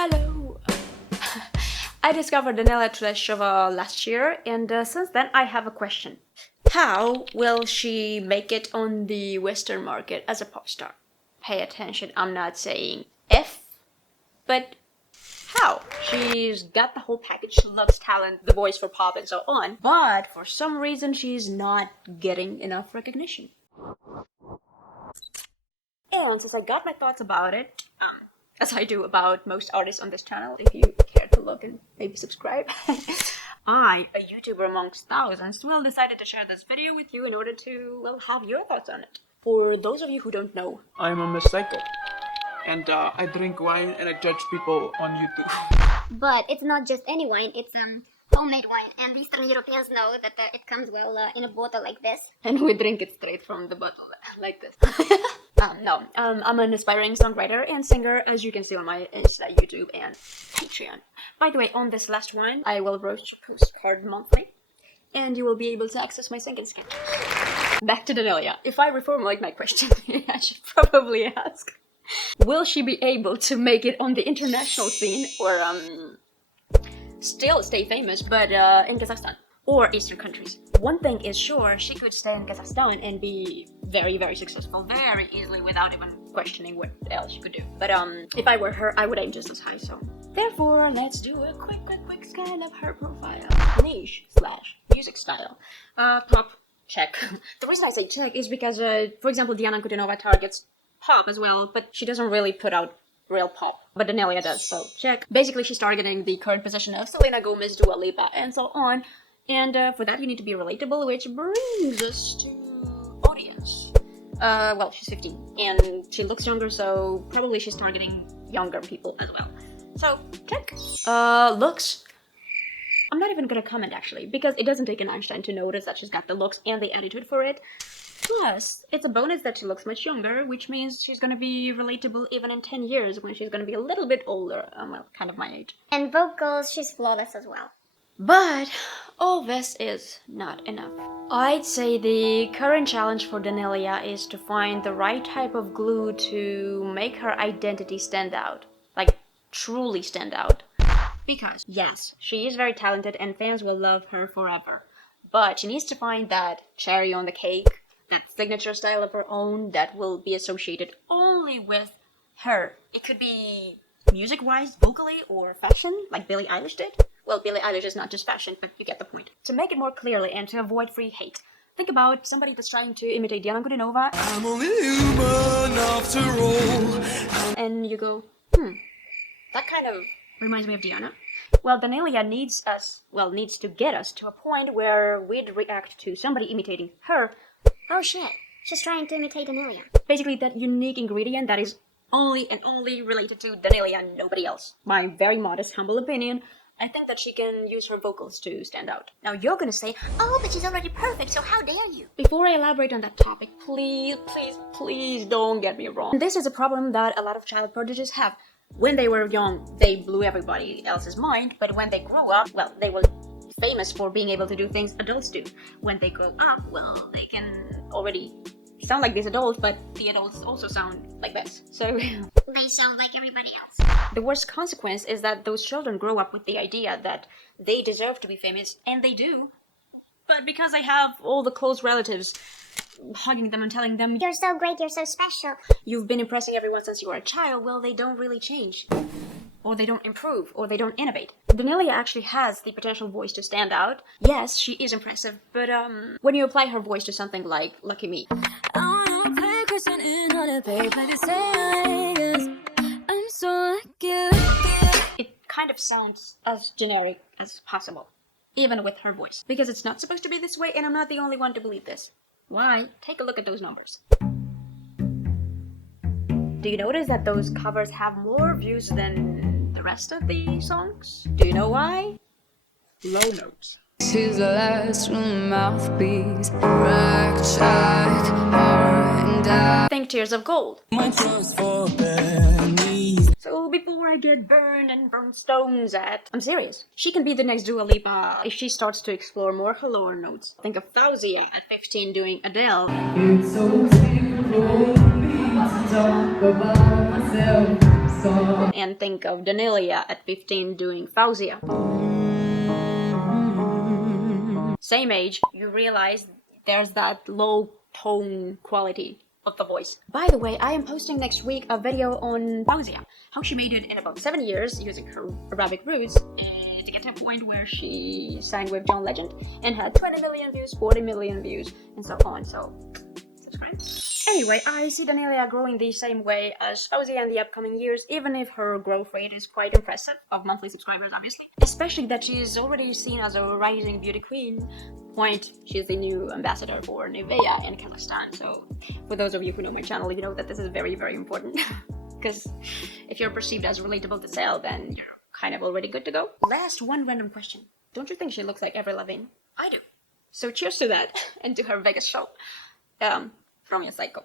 Hello! I discovered Daneliya Tuleshova last year, and since then I have a question. How will she make it on the Western market as a pop star? Pay attention, I'm not saying if, but how? She's got the whole package, looks, talent, the voice for pop and so on, but for some reason she's not getting enough recognition. And since I got my thoughts about it, as I do about most artists on this channel, if you care to look and maybe subscribe, I, a YouTuber amongst thousands, decided to share this video with you in order to, have your thoughts on it. For those of you who don't know, I'm a Miss Psycho, and I drink wine and I judge people on YouTube. But it's not just any wine, it's homemade wine, and Eastern Europeans know that it comes well in a bottle like this. And we drink it straight from the bottle, like this. I'm an aspiring songwriter and singer, as you can see on my Insta, YouTube, and Patreon. By the way, on this last one, I will roast postcard monthly, and you will be able to access my singing sketches. Back to Daneliya. If I reformulate my question, I should probably ask, will she be able to make it on the international scene, or still stay famous, but in Kazakhstan or Eastern countries? One thing is sure, she could stay in Kazakhstan and be very, very successful very easily without even questioning what else she could do. But if I were her, I would aim just as high, so therefore let's do a quick scan of her profile. Niche/music style. Pop, check. The reason I say check is because for example, Diana Kudenova targets pop as well, but she doesn't really put out real pop, but Daneliya does, so check. Basically, she's targeting the current position of Selena Gomez, Dua Lipa, and so on. And for that, you need to be relatable, which brings us to audience. Well, she's 15, and she looks younger, so probably she's targeting younger people as well. So, check. Looks. I'm not even gonna comment, actually, because it doesn't take an Einstein to notice that she's got the looks and the attitude for it. Plus, it's a bonus that she looks much younger, which means she's gonna be relatable even in 10 years when she's gonna be a little bit older, well, kind of my age. And vocals, she's flawless as well. But all this is not enough. I'd say the current challenge for Daneliya is to find the right type of glue to make her identity stand out. Like, truly stand out. Because, yes, she is very talented and fans will love her forever. But she needs to find that cherry on the cake, that signature style of her own that will be associated only with her. It could be music-wise, vocally, or fashion, like Billie Eilish did. Well, Billie Eilish is not just fashion, but you get the point. To make it more clearly and to avoid free hate, think about somebody that's trying to imitate Diana Kudenova. I'm only human after all. And you go, that kind of reminds me of Diana. Well, Daneliya needs to get us to a point where we'd react to somebody imitating her. Oh shit, she's trying to imitate Daneliya. Basically, that unique ingredient that is only and only related to Daneliya and nobody else. My very modest, humble opinion, I think that she can use her vocals to stand out. Now you're gonna say, oh, but she's already perfect, so how dare you? Before I elaborate on that topic, please don't get me wrong. This is a problem that a lot of child prodigies have. When they were young, they blew everybody else's mind, but when they grew up, well, they were famous for being able to do things adults do. When they grow up, well, they can already sound like these adults, but the adults also sound like this. So they sound like everybody else. The worst consequence is that those children grow up with the idea that they deserve to be famous, and they do, but because they have all the close relatives hugging them and telling them, you're so great, you're so special, you've been impressing everyone since you were a child, well, they don't really change. Or they don't improve, or they don't innovate. Daneliya actually has the potential voice to stand out. Yes, she is impressive, but when you apply her voice to something like Lucky Me, it kind of sounds as generic as possible, even with her voice. Because it's not supposed to be this way, and I'm not the only one to believe this. Why? Take a look at those numbers. Do you notice that those covers have more views than the rest of the songs? Do you know why? Low notes. She's the last mouthpiece. Rack, check, heart, and I think Tears of Gold. So before I get burned and burn stones at, I'm serious. She can be the next Dua Lipa if she starts to explore more her lower notes. Think of Faouzia at 15 doing Adele. It's so simple for me to talk about myself. And think of Daneliya at 15 doing Faouzia. Same age, you realize there's that low tone quality of the voice. By the way, I am posting next week a video on Faouzia, how she made it in about 7 years using her Arabic roots to get to a point where she sang with John Legend and had 20 million views, 40 million views, and so on. So subscribe. Anyway, I see Daneliya growing the same way as Faouzia in the upcoming years, even if her growth rate is quite impressive, of monthly subscribers obviously. Especially that she's already seen as a rising beauty queen. Point, she's the new ambassador for Nivea in Kazakhstan, so for those of you who know my channel, you know that this is very, very important. Because if you're perceived as relatable to sale, then you're kind of already good to go. Last one random question. Don't you think she looks like Avril Lavigne? I do. So cheers to that, and to her Vegas show. From your Saiko.